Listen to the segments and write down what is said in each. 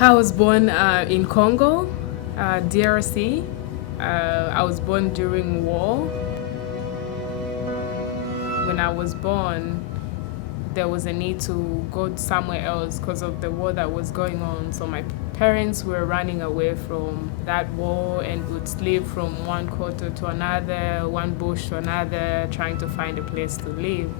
I was born in Congo, DRC. I was born during war. When I was born, there was a need to go somewhere else because of the war that was going on. So my parents were running away from that war and would sleep from one quarter to another, one bush to another, trying to find a place to live.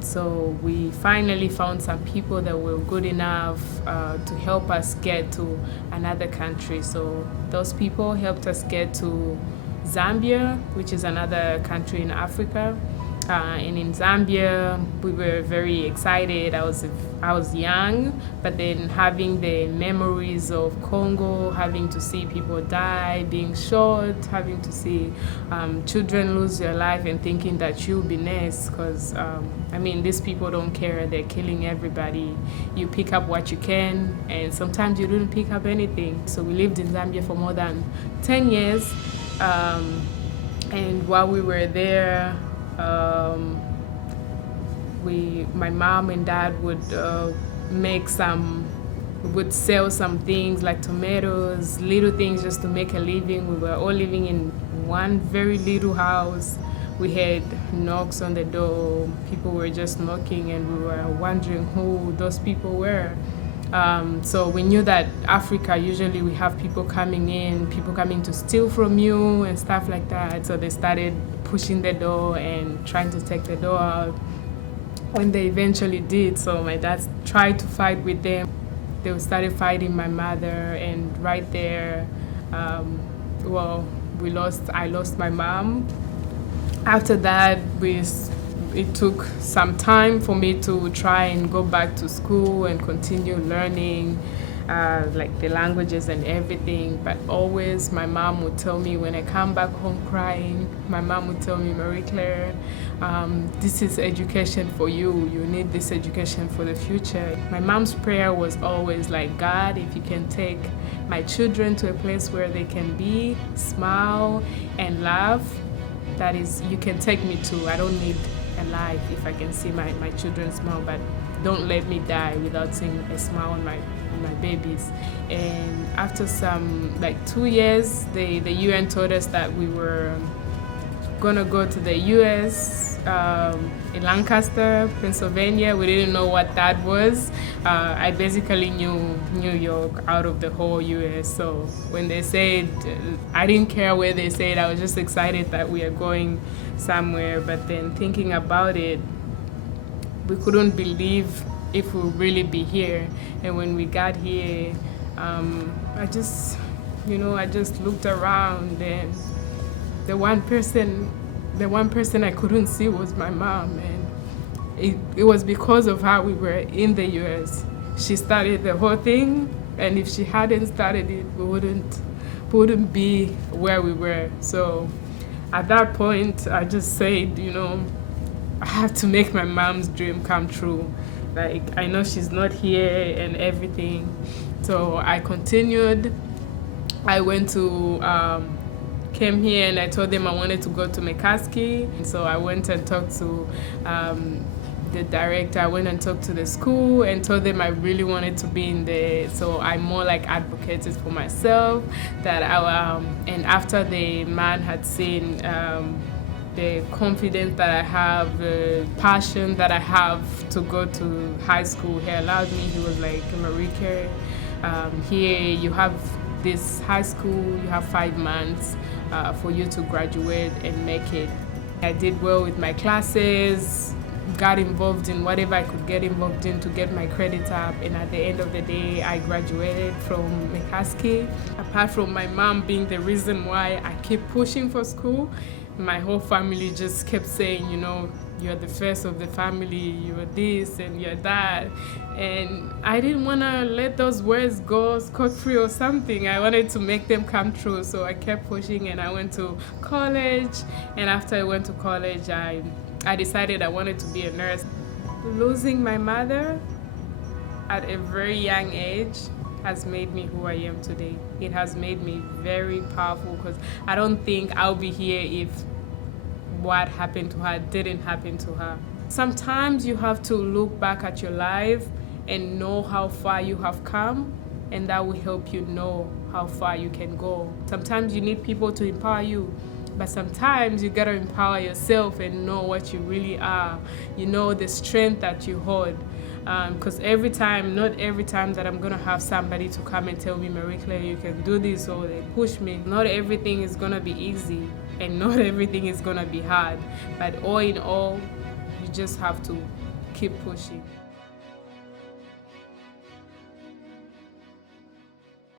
So we finally found some people that were good enough to help us get to another country. So those people helped us get to Zambia, which is another country in Africa. And in Zambia, we were very excited. I was young, but then having the memories of Congo, having to see people die, being shot, having to see children lose their life, and thinking that you'll be next. Because these people don't care. They're killing everybody. You pick up what you can, and sometimes you don't pick up anything. So we lived in Zambia for more than 10 years, and while we were there. My mom and dad would would sell some things like tomatoes, little things just to make a living. We were all living in one very little house. We had knocks on the door. People were just knocking, and we were wondering who those people were. So we knew that Africa, usually we have people coming to steal from you and stuff like that. So they started pushing the door and trying to take the door out. When they eventually did, so my dad tried to fight with them. They started fighting my mother, and right there, I lost my mom. After that, it took some time for me to try and go back to school and continue learning like the languages and everything. But always my mom would tell me, when I come back home crying, my mom would tell me, Marie Claire, this is education for you. You need this education for the future. My mom's prayer was always like, God, if you can take my children to a place where they can be, smile, and laugh, that is, you can take me to. I don't need a life if I can see my children smile, but don't let me die without seeing a smile on my babies. And after some 2 years, the UN told us that we were gonna go to the US in Lancaster, Pennsylvania. We didn't know what that was. I basically knew New York out of the whole US. So when they said, I didn't care where they said, I was just excited that we are going somewhere. But then thinking about it, we couldn't believe if we'll really be here. And when we got here, I just looked around, and the one person I couldn't see was my mom. And it was because of how we were in the US. She started the whole thing, and if she hadn't started it, we wouldn't be where we were. So at that point, I just said, I have to make my mom's dream come true. Like, I know she's not here and everything. So I continued. I came here, and I told them I wanted to go to McCaskey. And so I went and talked to the director. I went and talked to the school and told them I really wanted to be in there. So I more like advocated for myself that and after the man had seen the confidence that I have, the passion that I have to go to high school, he allowed me. He was like, Marika, here you have this high school, you have 5 months for you to graduate and make it. I did well with my classes, got involved in whatever I could get involved in to get my credit up, and at the end of the day, I graduated from McCaskey. Apart from my mom being the reason why I keep pushing for school, my whole family just kept saying, you're the first of the family, you're this and you're that. And I didn't want to let those words go scot-free or something. I wanted to make them come true. So I kept pushing, and I went to college. And after I went to college, I decided I wanted to be a nurse. Losing my mother at a very young age has made me who I am today. It has made me very powerful, because I don't think I'll be here if what happened to her didn't happen to her. Sometimes you have to look back at your life and know how far you have come and that will help you know how far you can go. Sometimes you need people to empower you, but sometimes you gotta empower yourself and know what you really are. You know the strength that you hold. Because not every time that I'm gonna have somebody to come and tell me, Marie Claire, you can do this, or they push me. Not everything is gonna be easy, and not everything is gonna be hard. But all in all, you just have to keep pushing.